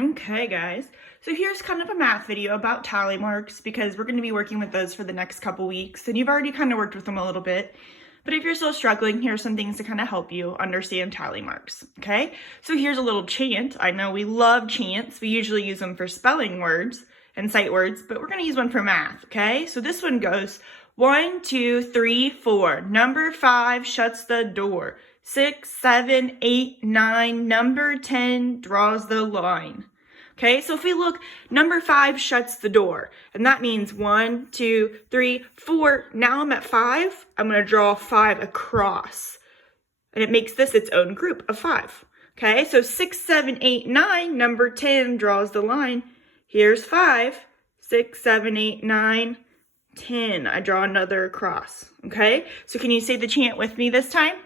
Okay, guys, so here's kind of a math video about tally marks because we're going to be working with those for the next couple weeks, and you've already kind of worked with them a little bit. But if you're still struggling, here's some things to kind of help you understand tally marks, okay? So here's a little chant. I know we love chants. We usually use them for spelling words and sight words, but we're going to use one for math, okay? So this one goes 1, 2, 3, 4. Number 5 shuts the door. 6, 7, 8, 9. Number 10 draws the line. Okay, so if we look, number 5 shuts the door, and that means 1, 2, 3, 4. Now I'm at 5. I'm going to draw 5 across, and it makes this its own group of 5. Okay, so 6, 7, 8, 9. Number 10 draws the line. Here's 5. 6, 7, 8, 9, 10. I draw another across. Okay, so can you say the chant with me this time?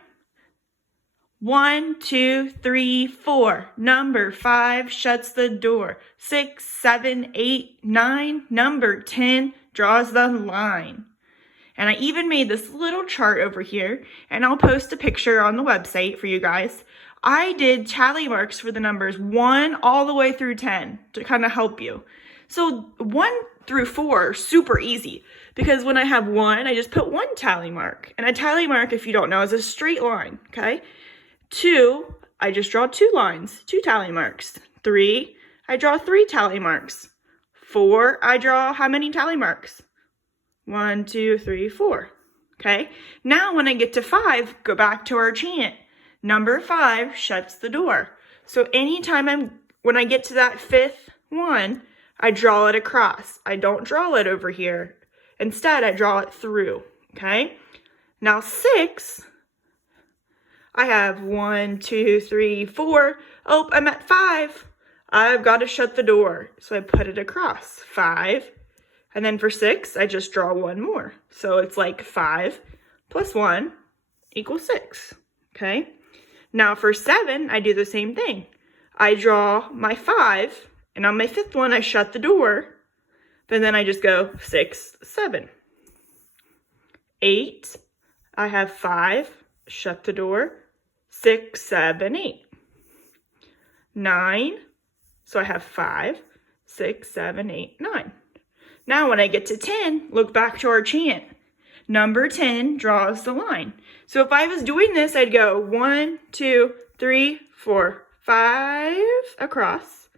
1, 2, 3, 4. Number 5 shuts the door. 6, 7, 8, 9. Number 10 draws the line. And I even made this little chart over here, and I'll post a picture on the website for you guys. I did tally marks for the numbers 1 all the way through 10 to kind of help you. So 1 through 4 are super easy because when I have 1, I just put 1 tally mark. And a tally mark, if you don't know, is a straight line, okay? 2, I just draw 2 lines, 2 tally marks. 3, I draw 3 tally marks. 4, I draw how many tally marks? 1, 2, 3, 4. Okay, now when I get to 5, go back to our chant. Number 5 shuts the door. So anytime when I get to that 5th one, I draw it across. I don't draw it over here. Instead, I draw it through. Okay, now 6, I have 1, 2, 3, 4. Oh, I'm at 5. I've got to shut the door. So I put it across. 5. And then for 6, I just draw 1 more. So it's like 5 plus 1 equals 6. Okay. Now for 7, I do the same thing. I draw my 5. And on my 5th one, I shut the door. But then I just go 6, 7. 8, I have 5. Shut the door. 6, 7, 8. 9, so I have 5, 6, 7, 8, 9. Now when I get to 10, look back to our chant. Number 10 draws the line. So if I was doing this, I'd go 1, 2, 3, 4, 5 across.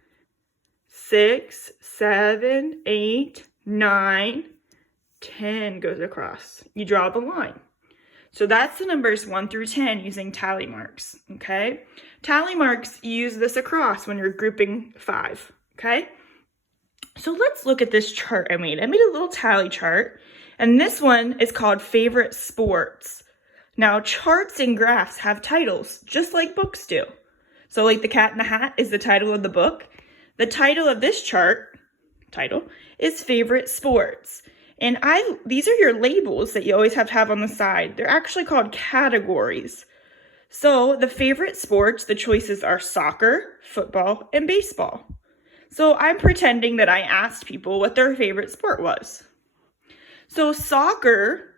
6, 7, 8, 9, 10 goes across. You draw the line. So that's the numbers 1 through 10 using tally marks, okay? Tally marks, you use this across when you're grouping 5, okay? So let's look at this chart I made. I made a little tally chart, and this one is called Favorite Sports. Now, charts and graphs have titles, just like books do. So like The Cat in the Hat is the title of the book. The title of this chart, is Favorite Sports. And these are your labels that you always have to have on the side. They're actually called categories. So the favorite sports, the choices are soccer, football, and baseball. So I'm pretending that I asked people what their favorite sport was. So soccer,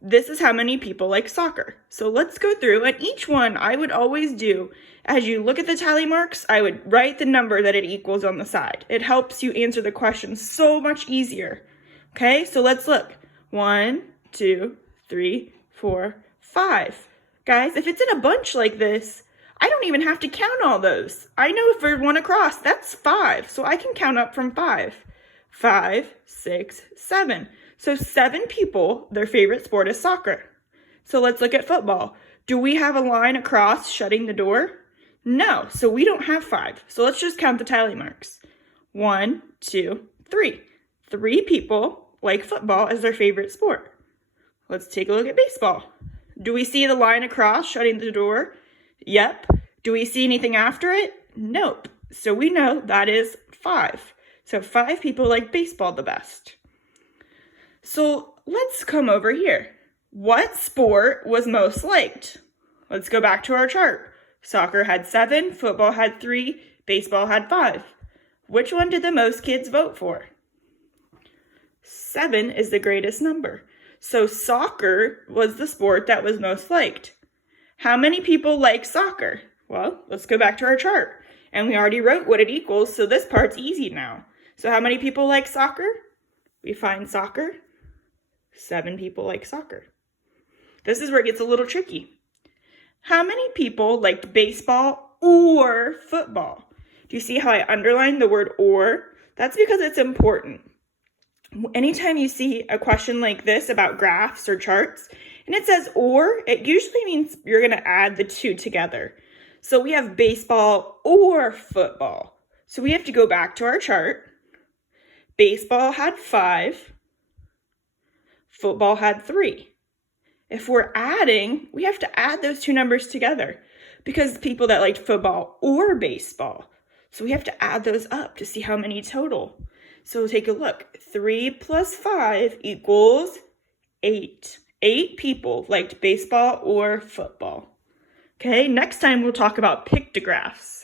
this is how many people like soccer. So let's go through, and each one I would always do, as you look at the tally marks, I would write the number that it equals on the side. It helps you answer the question so much easier. Okay, so let's look. 1, 2, 3, 4, 5. Guys, if it's in a bunch like this, I don't even have to count all those. I know if there's 1 across, that's 5. So I can count up from 5. 5, 6, 7. So 7 people, their favorite sport is soccer. So let's look at football. Do we have a line across shutting the door? No, so we don't have 5. So let's just count the tally marks. 1, 2, 3. 3 people like football as their favorite sport. Let's take a look at baseball. Do we see the line across shutting the door? Yep. Do we see anything after it? Nope. So we know that is 5. So 5 people like baseball the best. So let's come over here. What sport was most liked? Let's go back to our chart. Soccer had 7, football had 3, baseball had 5. Which one did the most kids vote for? 7 is the greatest number. So soccer was the sport that was most liked. How many people like soccer? Well, let's go back to our chart. And we already wrote what it equals, so this part's easy now. So how many people like soccer? We find soccer. 7 people like soccer. This is where it gets a little tricky. How many people like baseball or football? Do you see how I underlined the word or? That's because it's important. Anytime you see a question like this about graphs or charts, and it says or, it usually means you're going to add the two together. So we have baseball or football. So we have to go back to our chart. Baseball had 5. Football had 3. If we're adding, we have to add those two numbers together because people that liked football or baseball. So we have to add those up to see how many total. So take a look. 3 plus 5 equals 8. 8 people liked baseball or football. Okay, next time we'll talk about pictographs.